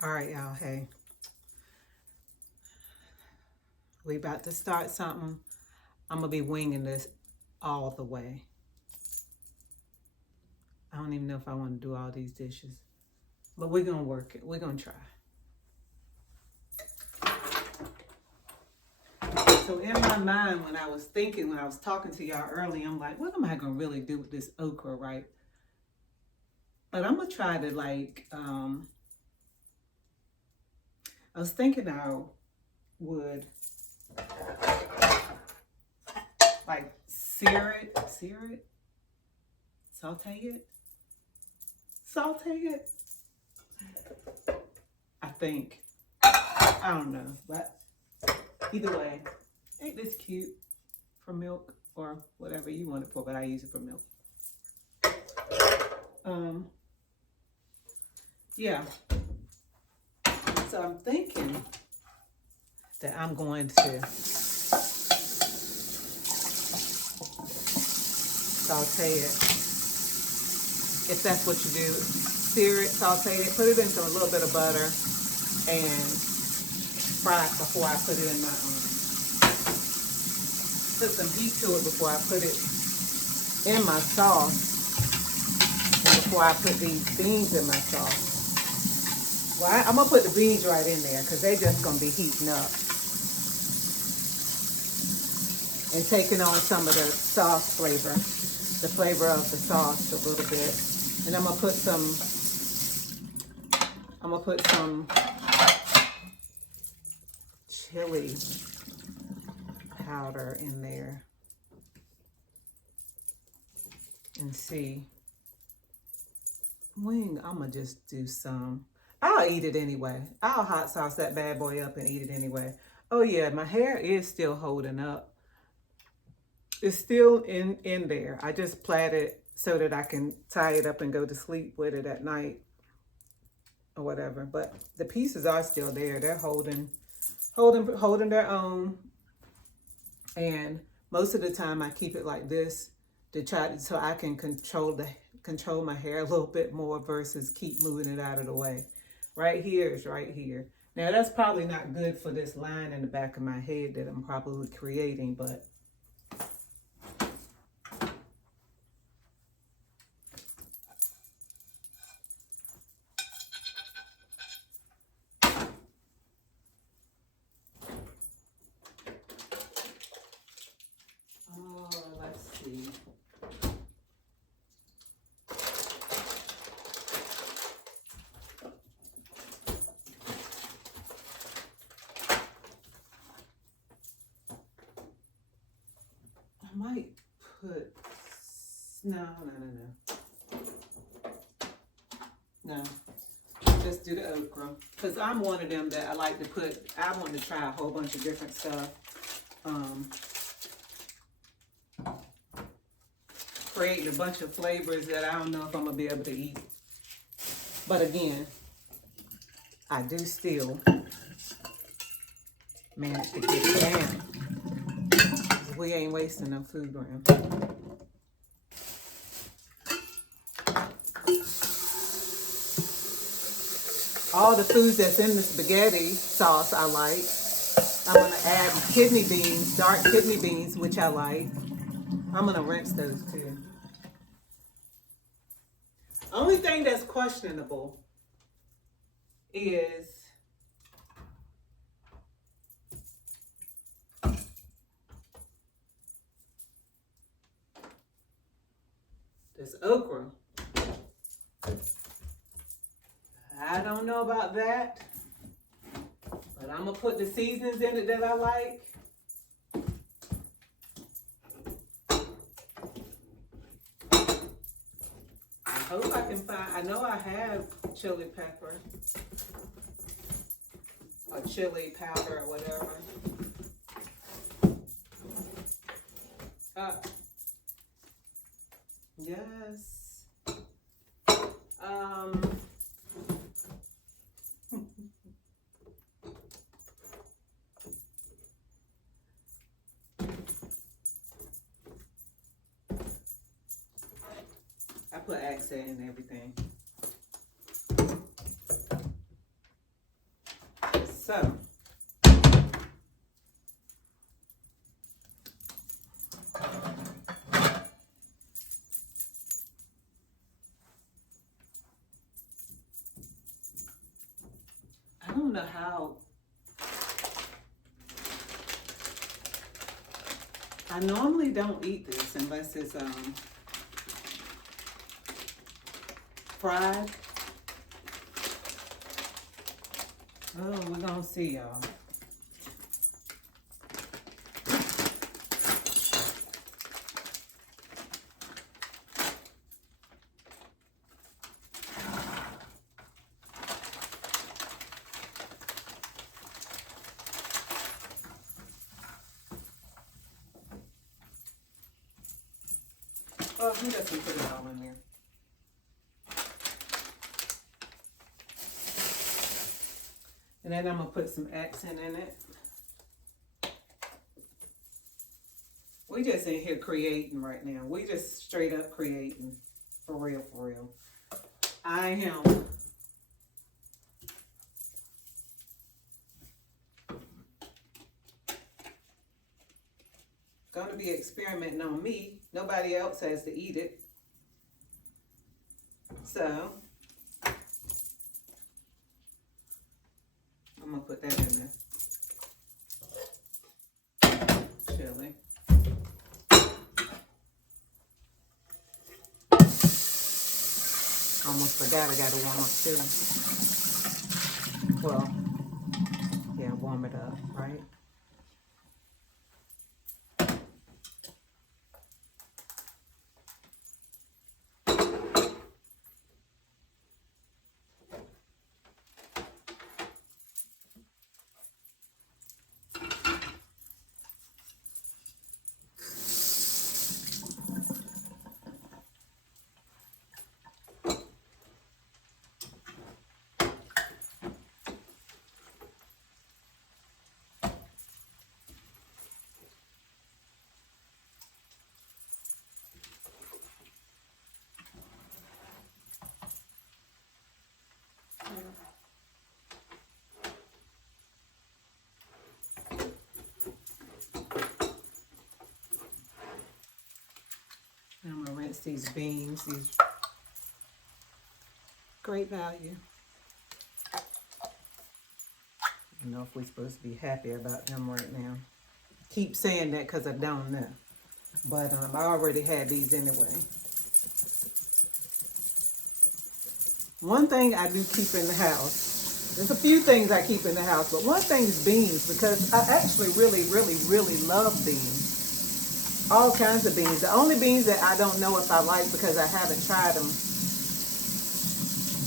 All right, y'all. Hey, we about to start something. I'm gonna be winging this all the way. I don't even know if I want to do all these dishes, but we're gonna work it. We're gonna try. So in my mind, when I was thinking, when I was talking to y'all earlier, I'm like, what am I gonna really do with this okra, right? But I'm gonna try to I was thinking I would like saute it. I think. I don't know, but either way, ain't this cute for milk or whatever you want it for? But I use it for milk. Yeah. So I'm thinking that I'm going to saute it. If that's what you do, sear it, saute it, put it into a little bit of butter, and fry it before I put it in my put some heat to it before I put it in my sauce, and before I put these beans in my sauce. Well, I'm gonna put the beans right in there because they just gonna be heating up and taking on some of the sauce flavor, the flavor of the sauce a little bit. And I'm gonna put some chili powder in there and see. I'm gonna just do some. I'll eat it anyway. I'll hot sauce that bad boy up and eat it anyway. Oh yeah, my hair is still holding up. It's still in there. I just plait it so that I can tie it up and go to sleep with it at night or whatever. But the pieces are still there. They're holding their own. And most of the time I keep it like this to try so I can control my hair a little bit more versus keep moving it out of the way. Right here is right here. Now that's probably not good for this line in the back of my head that I'm probably creating, but let's see. I might put, no. Just do the okra. Because I'm one of them that I like to I want to try a whole bunch of different stuff. Creating a bunch of flavors that I don't know if I'm going to be able to eat. But again, I do still manage to get it down. We ain't wasting no food around. All the foods that's in the spaghetti sauce I like. I'm going to add kidney beans, dark kidney beans, which I like. I'm going to rinse those too. Only thing that's questionable is this okra. I don't know about that, but I'm going to put the seasonings in it that I like. I hope I can find, I know I have chili pepper or chili powder or whatever. Yes. I put accent in everything. So, I don't know how. I normally don't eat this unless it's fried. Oh, we're gonna see, y'all. Oh, we just put it all in there. And then I'm gonna put some accent in it. We just in here creating right now. We just straight up creating. For real, for real. I am. Gonna be experimenting on me. Nobody else has to eat it. So, I'm gonna put that in there. Chili. Almost forgot I gotta warm up chili. Well, yeah, warm it up, right? I'm gonna rinse these beans, these great value. I don't know if we're supposed to be happy about them right now. Keep saying that because I don't know. But I already had these anyway. One thing I do keep in the house, there's a few things I keep in the house, but one thing is beans because I actually really, really, really love beans. All kinds of beans. The only beans that I don't know if I like because I haven't tried them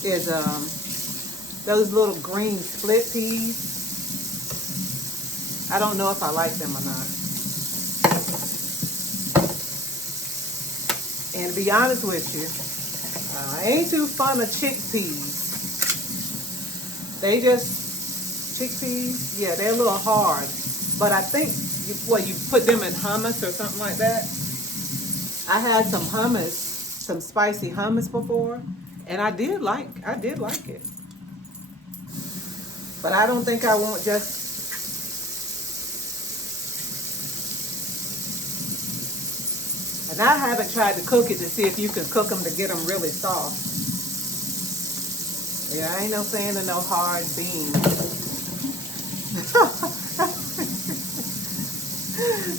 is those little green split peas. I don't know if I like them or not. And to be honest with you, I ain't too fond of chickpeas. They just, chickpeas, yeah, they're a little hard. But I think, you put them in hummus or something like that? I had some hummus, some spicy hummus before, and I did like it. But I don't think I want just, and I haven't tried to cook it to see if you can cook them to get them really soft. Yeah, I ain't no fan of no hard beans.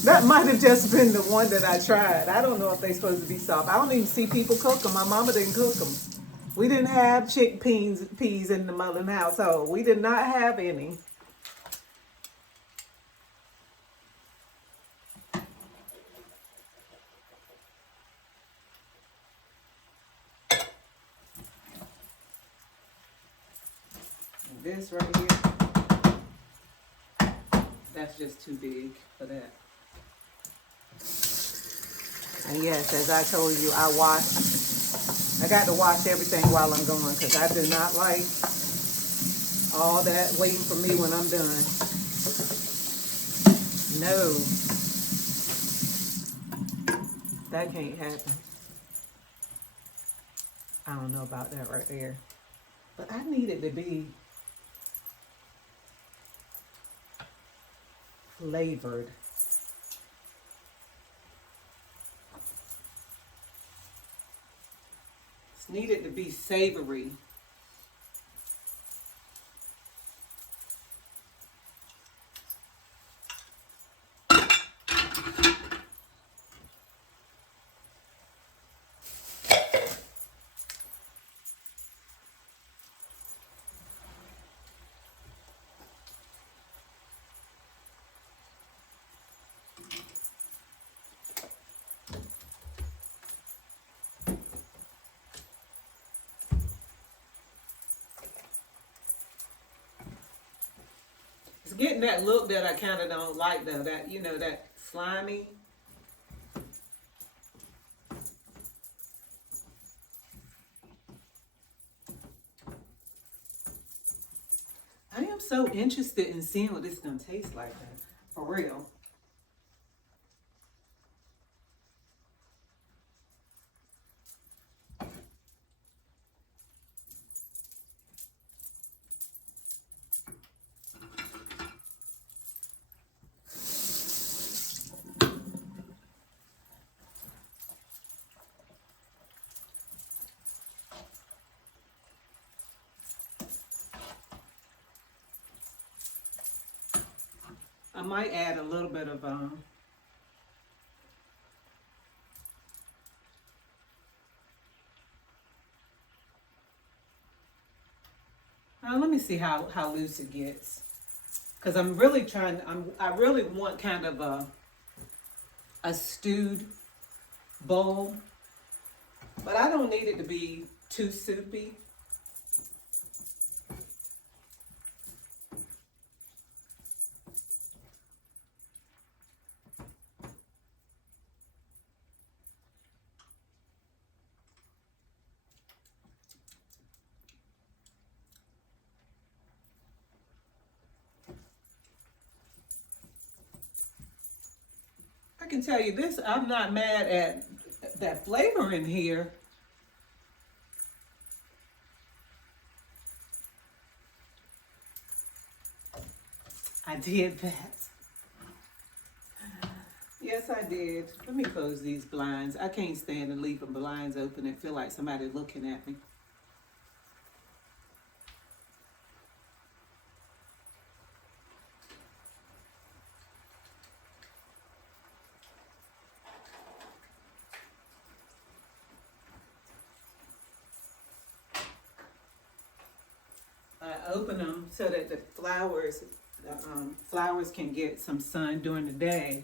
That might have just been the one that I tried. I don't know if they're supposed to be soft. I don't even see people cook them. My mama didn't cook them. We didn't have chickpeas in the Mullen household. We did not have any. And this right here, that's just too big for that. And yes, as I told you, I got to wash everything while I'm going because I do not like all that waiting for me when I'm done. No, that can't happen. I don't know about that right there. But I need it to be flavored. It's needed to be savory. It's getting that look that I kind of don't like though, that, you know, that slimy. I am so interested in seeing what this is going to taste like, though. For real. I might add a little bit of let me see how loose it gets, because I'm really trying. I really want kind of a stewed bowl, but I don't need it to be too soupy. I can tell you this, I'm not mad at that flavor in here. I did that. Yes, I did. Let me close these blinds. I can't stand to leave the blinds open and feel like somebody looking at me. I open them so that the flowers can get some sun during the day.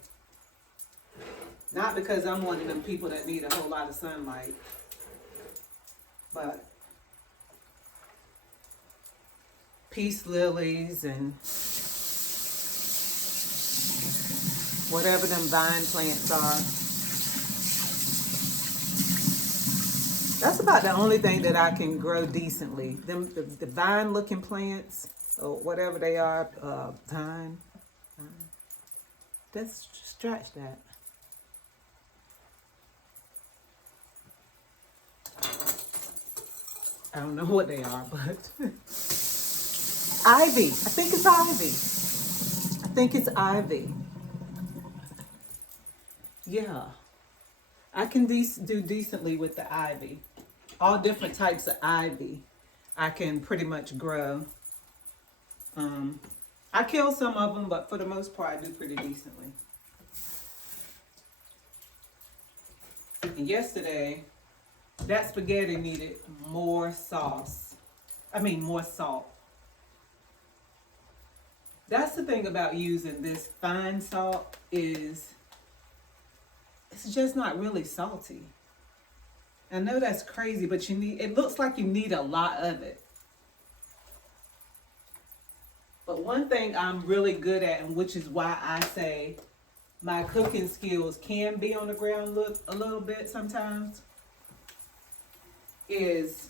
Not because I'm one of them people that need a whole lot of sunlight, but peace lilies and whatever them vine plants are. That's about the only thing that I can grow decently. The vine looking plants, or whatever they are, vine. Let's stretch that. I don't know what they are, but ivy. I think it's ivy. I think it's ivy. Yeah. I can do decently with the ivy. All different types of ivy I can pretty much grow. I kill some of them, but for the most part, I do pretty decently. And yesterday, that spaghetti needed more sauce. More salt. That's the thing about using this fine salt is it's just not really salty. I know that's crazy, but it looks like you need a lot of it. But one thing I'm really good at, and which is why I say my cooking skills can be on the ground a little bit sometimes, is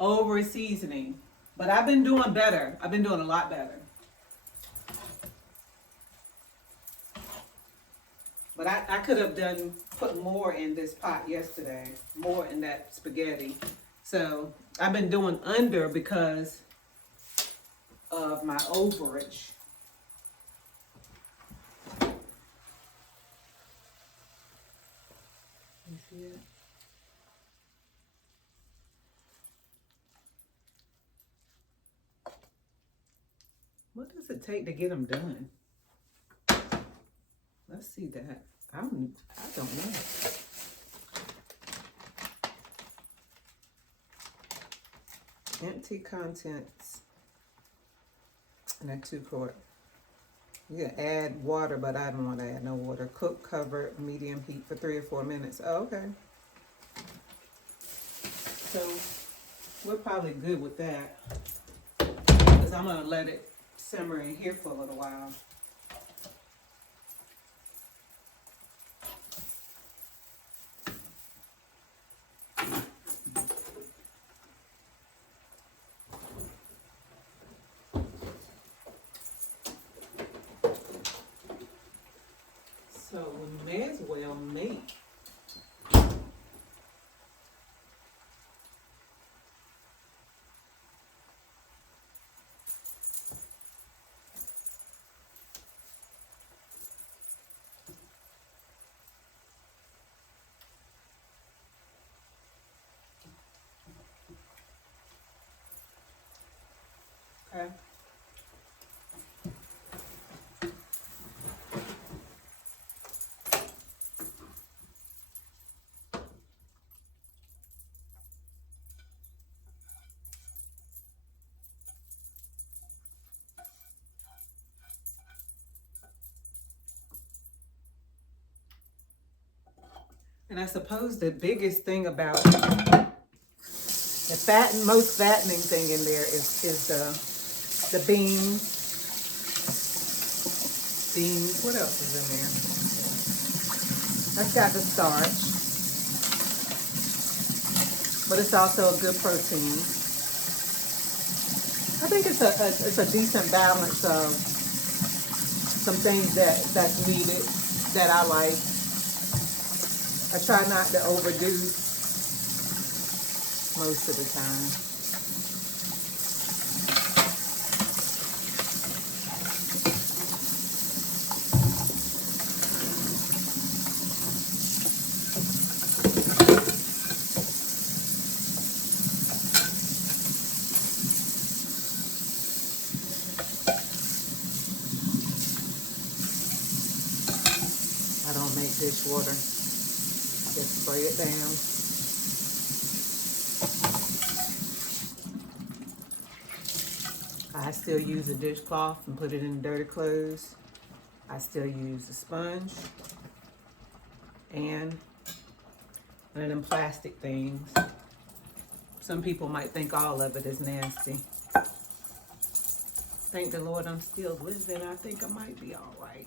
over seasoning. But I've been doing better. I've been doing a lot better. But I could have put more in this pot yesterday, more in that spaghetti. So I've been doing under because of my overage. What does it take to get them done? Let's see that. I don't know. Empty contents and a 2-quart. You can add water, but I don't want to add no water. Cook, cover, medium heat for 3 or 4 minutes. Oh, okay. So we're probably good with that because I'm going to let it simmer in here for a little while. So we may as well make okay. And I suppose the biggest thing about the most fattening thing in there is the beans. Beans. What else is in there? That's got the starch, but it's also a good protein. I think it's a decent balance of some things that's needed that I like. I try not to overdo most of the time. I don't make dishwater. Just spray it down. I still use a dishcloth and put it in dirty clothes. I still use a sponge and one of them plastic things. Some people might think all of it is nasty. Thank the Lord I'm still living. I think I might be all right.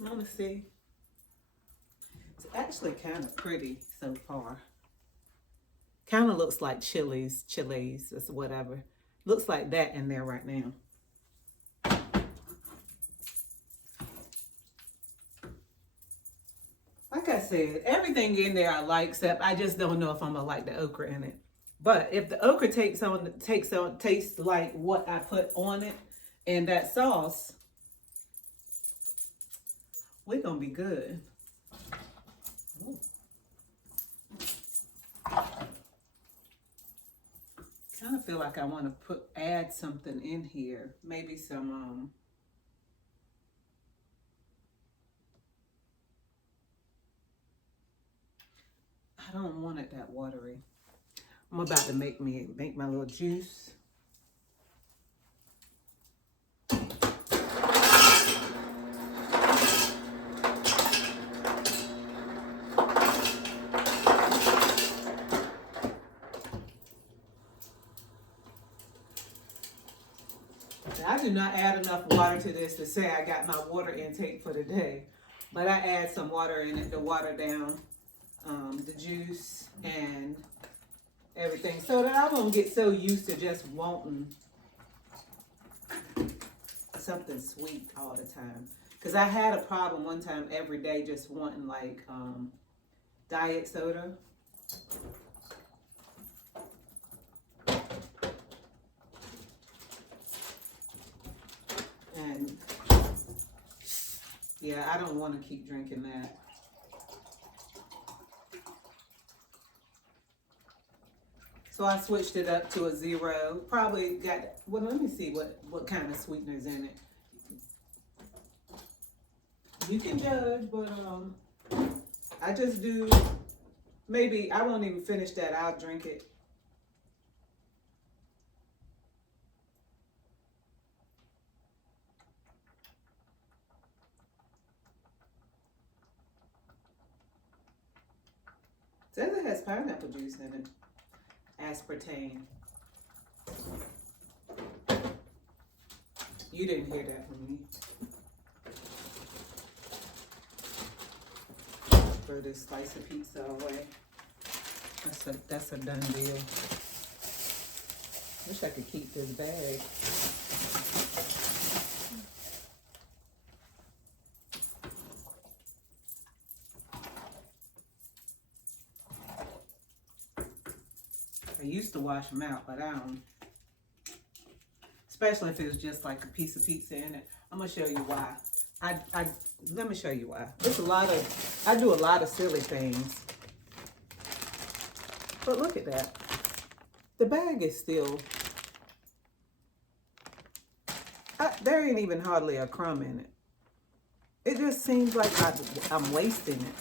Let me see. It's actually kind of pretty so far. Kind of looks like chilies or whatever. Looks like that in there right now. Like I said, everything in there I like, except I just don't know if I'm gonna like the okra in it. But if the okra tastes like what I put on it and that sauce, we're gonna be good. Ooh. Kind of feel like I want to add something in here. Maybe some I don't want it that watery. I'm about to make my little juice. I do not add enough water to this to say I got my water intake for the day, but I add some water in it to water down the juice and everything so that I won't get so used to just wanting something sweet all the time. Because I had a problem one time every day just wanting like diet soda. And yeah, I don't want to keep drinking that. So I switched it up to a 0. Probably got, well, let me see what kind of sweetener's in it. You can judge, but I just do, maybe I won't even finish that. I'll drink it. Says it has pineapple juice in it. Aspartame. You didn't hear that from me. Throw this slice of pizza away. That's a done deal. Wish I could keep this bag. I used to wash them out, but I don't. Especially if it was just like a piece of pizza in it. I'm gonna show you why. Let me show you why. There's I do a lot of silly things. But look at that. The bag is still, there ain't even hardly a crumb in it. It just seems like I'm wasting it.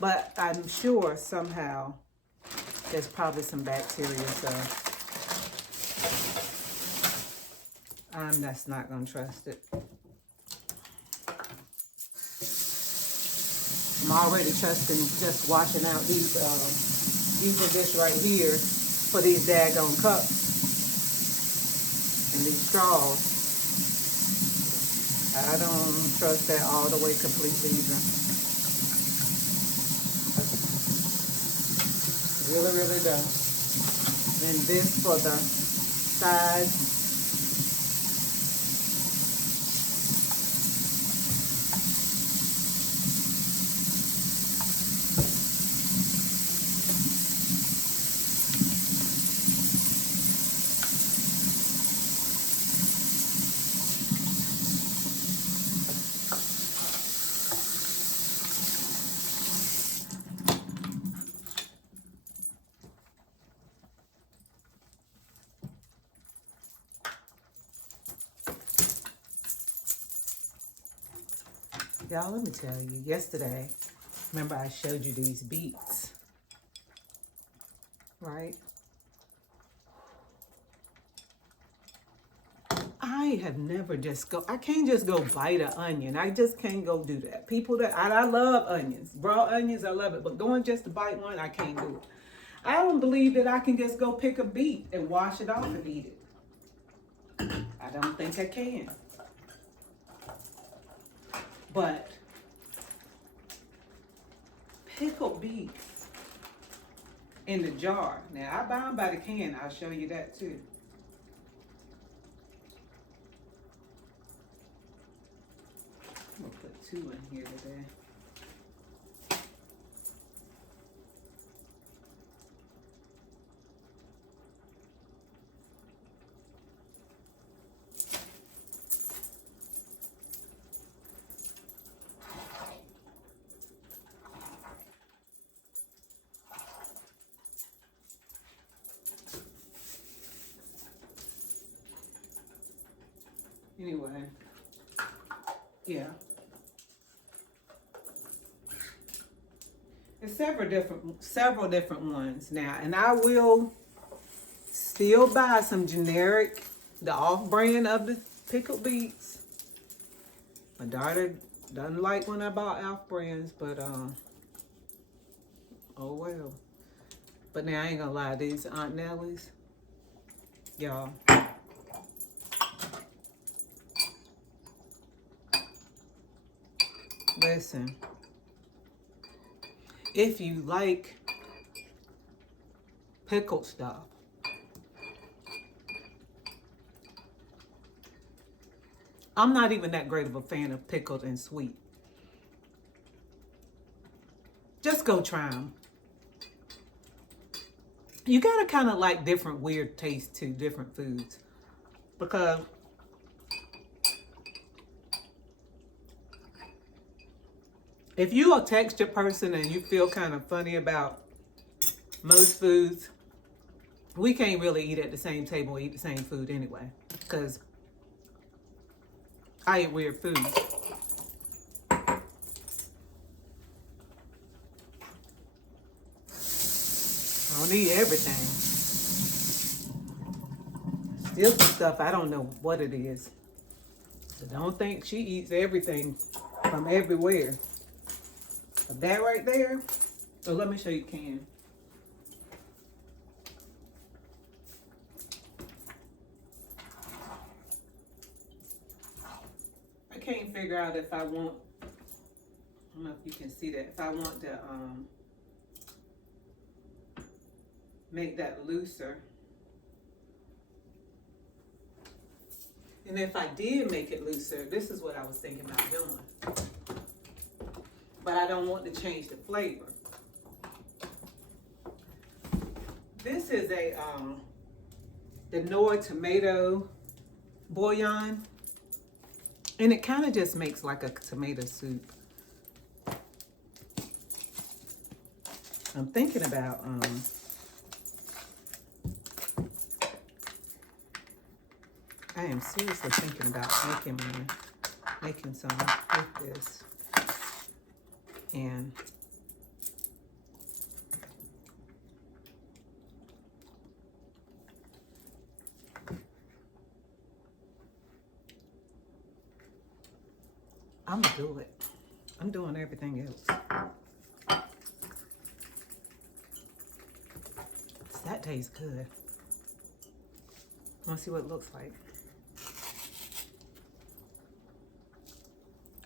But I'm sure somehow there's probably some bacteria, so I'm just not gonna trust it. I'm already trusting just washing out these, using this right here for these daggone cups and these straws. I don't trust that all the way completely either. Really, really don't. And this for the sides. Y'all, let me tell you, yesterday, remember I showed you these beets, right? I have never I can't just go bite an onion. I just can't go do that. People I love onions. Raw onions, I love it. But going just to bite one, I can't do it. I don't believe that I can just go pick a beet and wash it off and eat it. I don't think I can. But pickled beets in the jar. Now, I buy them by the can. I'll show you that too. I'm going to put 2 in here today. Anyway, yeah. There's several different ones now, and I will still buy some generic, the off-brand of the pickled beets. My daughter doesn't like when I bought off-brands, but oh well. But now I ain't gonna lie, these Aunt Nellie's, y'all. Listen, if you like pickled stuff, I'm not even that great of a fan of pickled and sweet. Just go try them. You gotta kind of like different weird tastes to different foods, because if you're a texture person and you feel kind of funny about most foods, we can't really eat at the same table or eat the same food anyway, because I eat weird foods. I don't eat everything. Still some stuff I don't know what it is. So don't think she eats everything from everywhere. But that right there, so let me show you can. I can't figure out if I want, I don't know if you can see that, if I want to make that looser. And if I did make it looser, this is what I was thinking about doing. But I don't want to change the flavor. This is a the Knorr tomato bouillon, and it kind of just makes like a tomato soup. I'm thinking about I am seriously thinking about making some with this. And I'm gonna do it. I'm doing everything else. That tastes good. Wanna see what it looks like?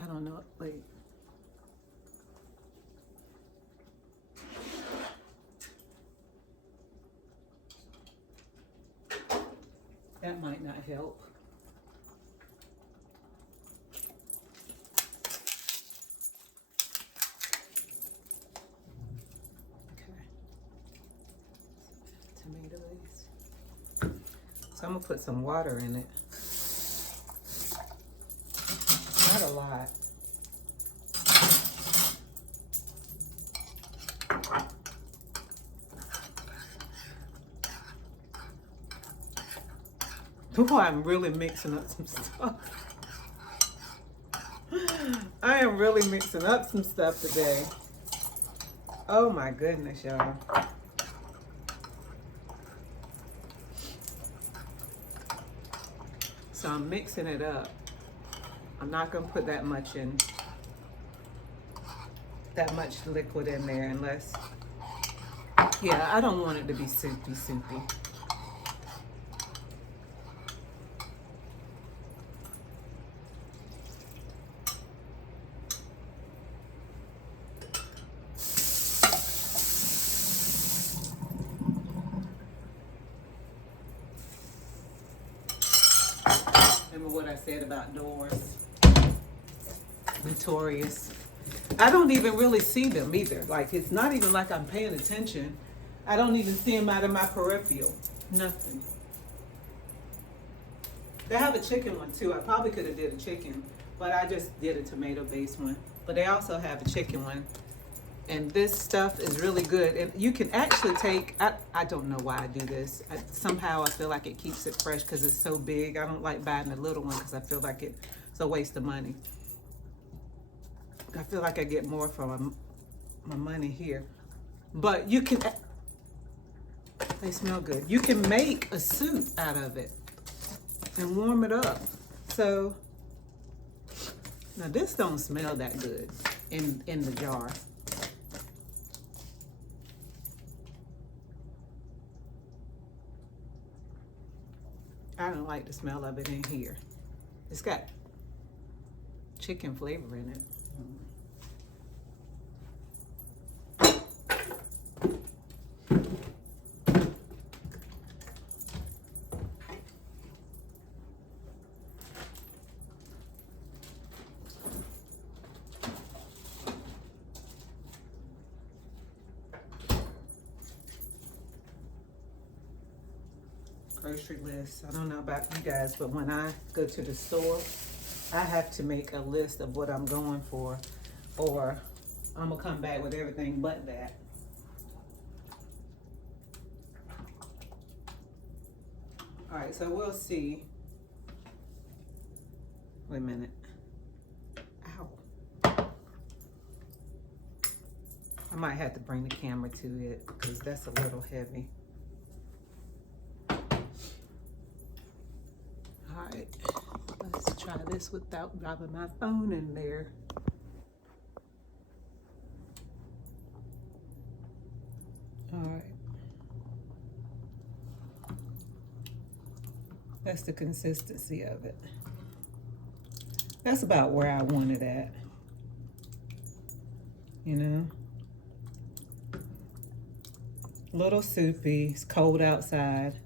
I don't know. Wait. That might not help. Okay. Tomatoes. So I'm gonna put some water in it. Not a lot. Oh, I'm really mixing up some stuff. I am really mixing up some stuff today. Oh my goodness, y'all. So I'm mixing it up. I'm not gonna put that much liquid in there unless, yeah, I don't want it to be soupy. Remember what I said about Doors? Notorious. I don't even really see them either. Like, it's not even like I'm paying attention. I don't even see them out of my peripheral. Nothing. They have a chicken one too. I probably could have did a chicken, but I just did a tomato-based one. But they also have a chicken one. And this stuff is really good. And you can actually take, I don't know why I do this. Somehow I feel like it keeps it fresh because it's so big. I don't like buying the little one because I feel like it's a waste of money. I feel like I get more from my money here. But you can, they smell good. You can make a soup out of it and warm it up. So, now this don't smell that good in the jar. I don't like the smell of it in here. It's got chicken flavor in it. grocery list. I don't know about you guys, but when I go to the store, I have to make a list of what I'm going for, or I'm gonna come back with everything but that. All right, so we'll see. Wait a minute. Ow. I might have to bring the camera to it because that's a little heavy. All right, let's try this without dropping my phone in there. All right. That's the consistency of it. That's about where I want it at. You know? Little soupy. It's cold outside.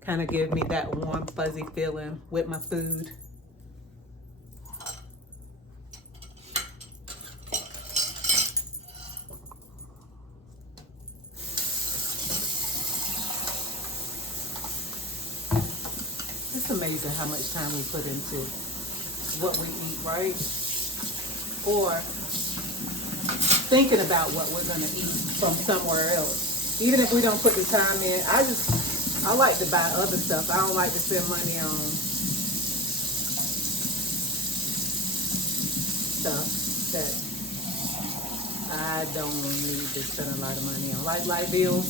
Kind of give me that warm, fuzzy feeling with my food. It's amazing how much time we put into what we eat, right? Or thinking about what we're gonna eat from somewhere else. Even if we don't put the time in, I like to buy other stuff. I don't like to spend money on stuff that I don't need to spend a lot of money on. Like light bills.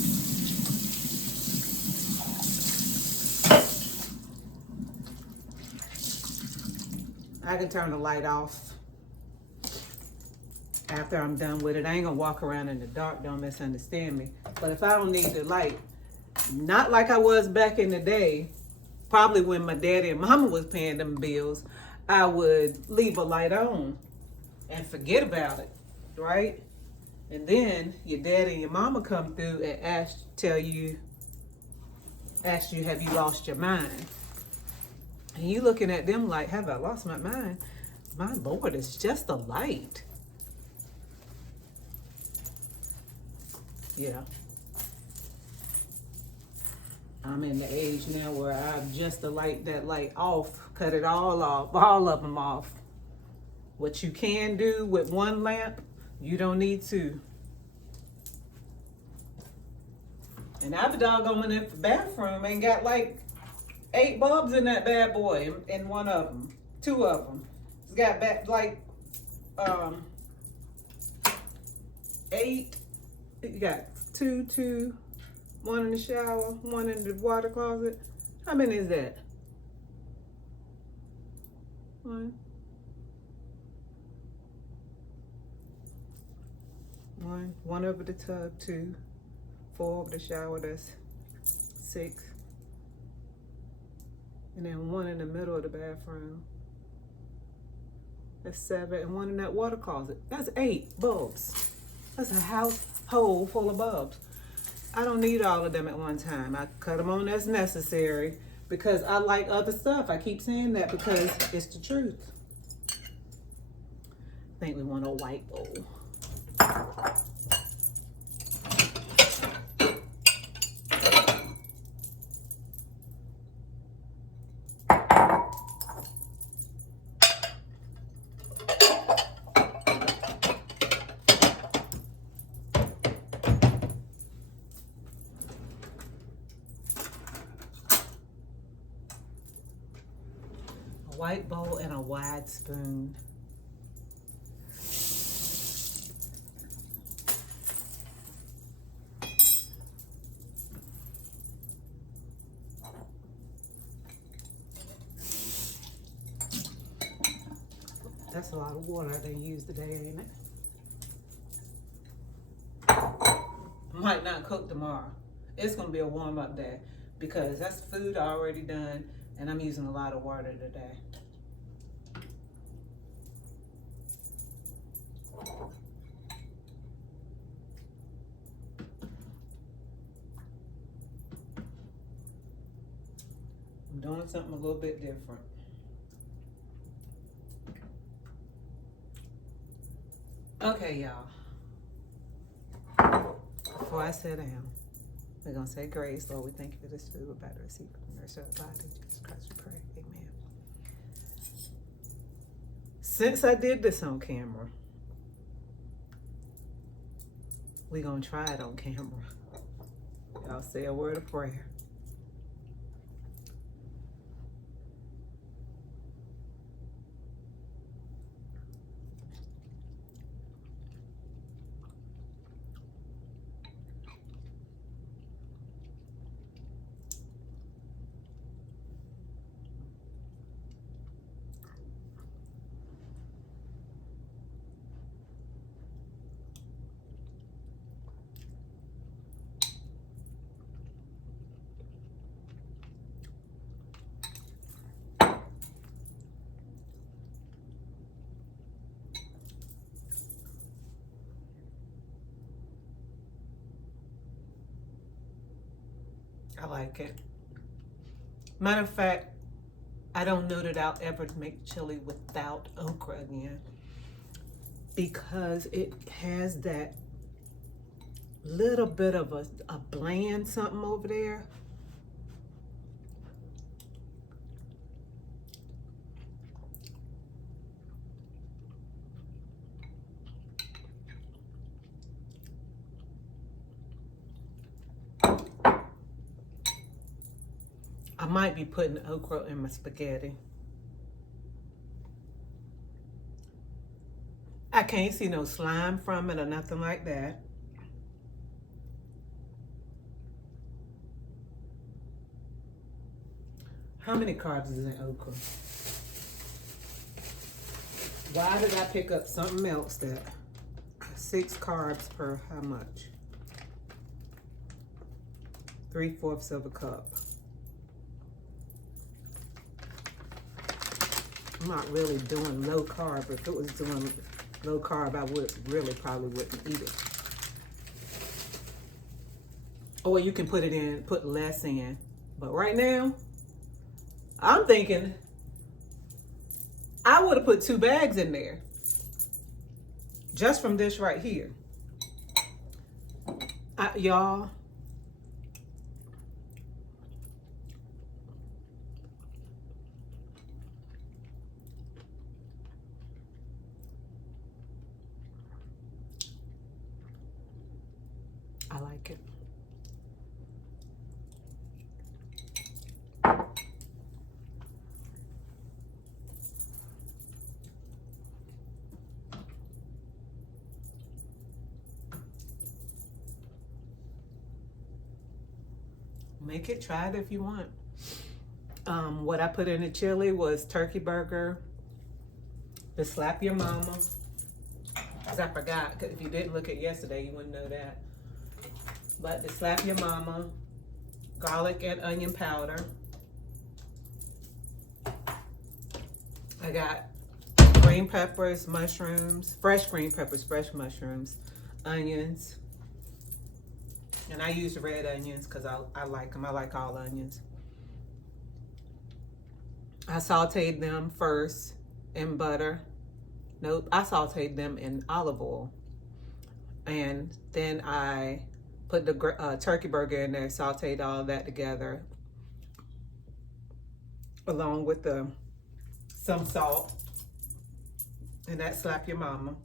I can turn the light off after I'm done with it. I ain't gonna walk around in the dark, don't misunderstand me. But if I don't need the light, not like I was back in the day, probably when my daddy and mama was paying them bills, I would leave a light on and forget about it, right? And then your daddy and your mama come through and ask you, have you lost your mind? And you looking at them like, have I lost my mind? My Lord, it's just a light. Yeah. I'm in the age now where I just to light that light off, cut it all off, all of them off. What you can do with one lamp, you don't need two. And I be doggone in the bathroom and got like 8 bulbs in that bad boy, in one of them, 2 of them. It's got like 8. You got 2, 1 in the shower, 1 in the water closet. How many is that? 1, 1 over the tub, 2, 4 over the shower. That's 6. And then 1 in the middle of the bathroom. That's 7. And 1 in that water closet. That's 8 bulbs. That's a household full of bulbs. I don't need all of them at one time. I cut them on as necessary because I like other stuff. I keep saying that because it's the truth. I think we want a white bowl. White bowl and a wide spoon. That's a lot of water they used today, ain't it? Might not cook tomorrow. It's gonna be a warm-up day because that's food already done and I'm using a lot of water today. I'm doing something a little bit different. Okay, y'all. Before I sit down, We're going to say grace. Lord, we thank you for this food we're about to receive from the mercy of God. In Jesus Christ we pray. Amen. Since I did this on camera, we're going to try it on camera. Y'all say a word of prayer. I like it. Matter of fact, I don't know that I'll ever make chili without okra again, because it has that little bit of a bland something over there. I might be putting okra in my spaghetti. I can't see no slime from it or nothing like that. How many carbs is in okra? Why did I pick up something else that 6 carbs per how much? 3/4 of a cup. I'm not really doing low carb. If it was doing low carb, I would really probably wouldn't eat it. Or you can put it in, put less in. But right now, I'm thinking I would have put 2 bags in there. Just from this right here. Y'all, I like it. Make it, try it if you want. What I put in the chili was turkey burger, the Slap Your Mama, because I forgot, because if you didn't look at yesterday, you wouldn't know that. But the Slap Your Mama, garlic and onion powder. I got green peppers, mushrooms, fresh green peppers, fresh mushrooms, onions. And I use red onions because I like them. I like all onions. I sauteed them first in butter. Nope, I sauteed them in olive oil. And then I put the turkey burger in there, sauteed all of that together, along with some salt. And that Slap Your Mama.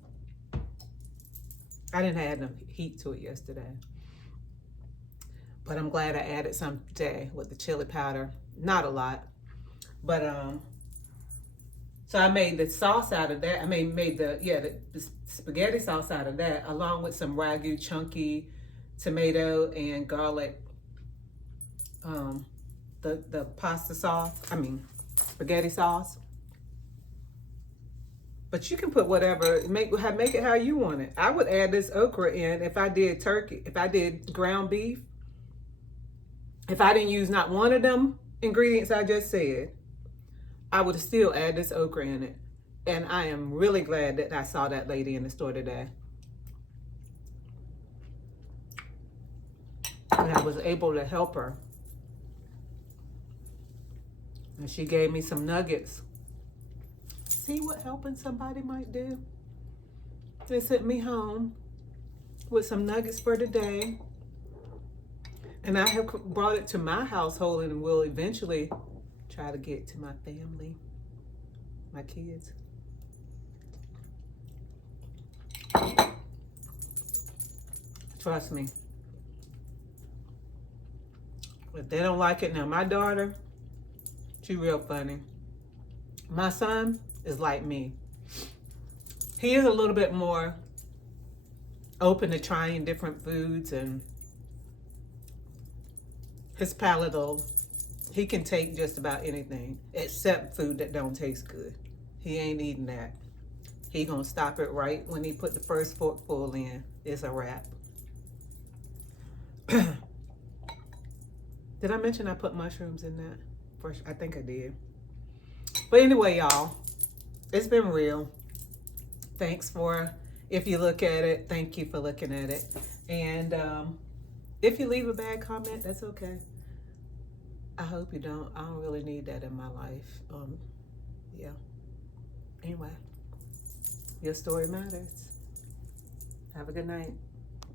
I didn't have no heat to it yesterday. But I'm glad I added some today with the chili powder. Not a lot. But so I made the sauce out of that. I made the spaghetti sauce out of that, along with some Ragu chunky tomato and garlic. The pasta sauce. Spaghetti sauce. But you can put whatever, make it how you want it. I would add this okra in if I did turkey, if I did ground beef. If I didn't use not one of them ingredients I just said, I would still add this okra in it. And I am really glad that I saw that lady in the store today. And I was able to help her. And she gave me some nuggets. See what helping somebody might do? They sent me home with some nuggets for today. And I have brought it to my household and will eventually try to get to my family, my kids. Trust me. If they don't like it, now my daughter, she real funny. My son is like me. He is a little bit more open to trying different foods, and his palatal, he can take just about anything except food that don't taste good. He ain't eating that. He gonna stop it right when he put the first forkful in. It's a wrap. Did I mention I put mushrooms in that? First, I think I did. But anyway, y'all, it's been real. Thanks for, if you look at it, thank you for looking at it. And if you leave a bad comment, that's okay. I hope you don't. I don't really need that in my life. Yeah. Anyway, your story matters. Have a good night.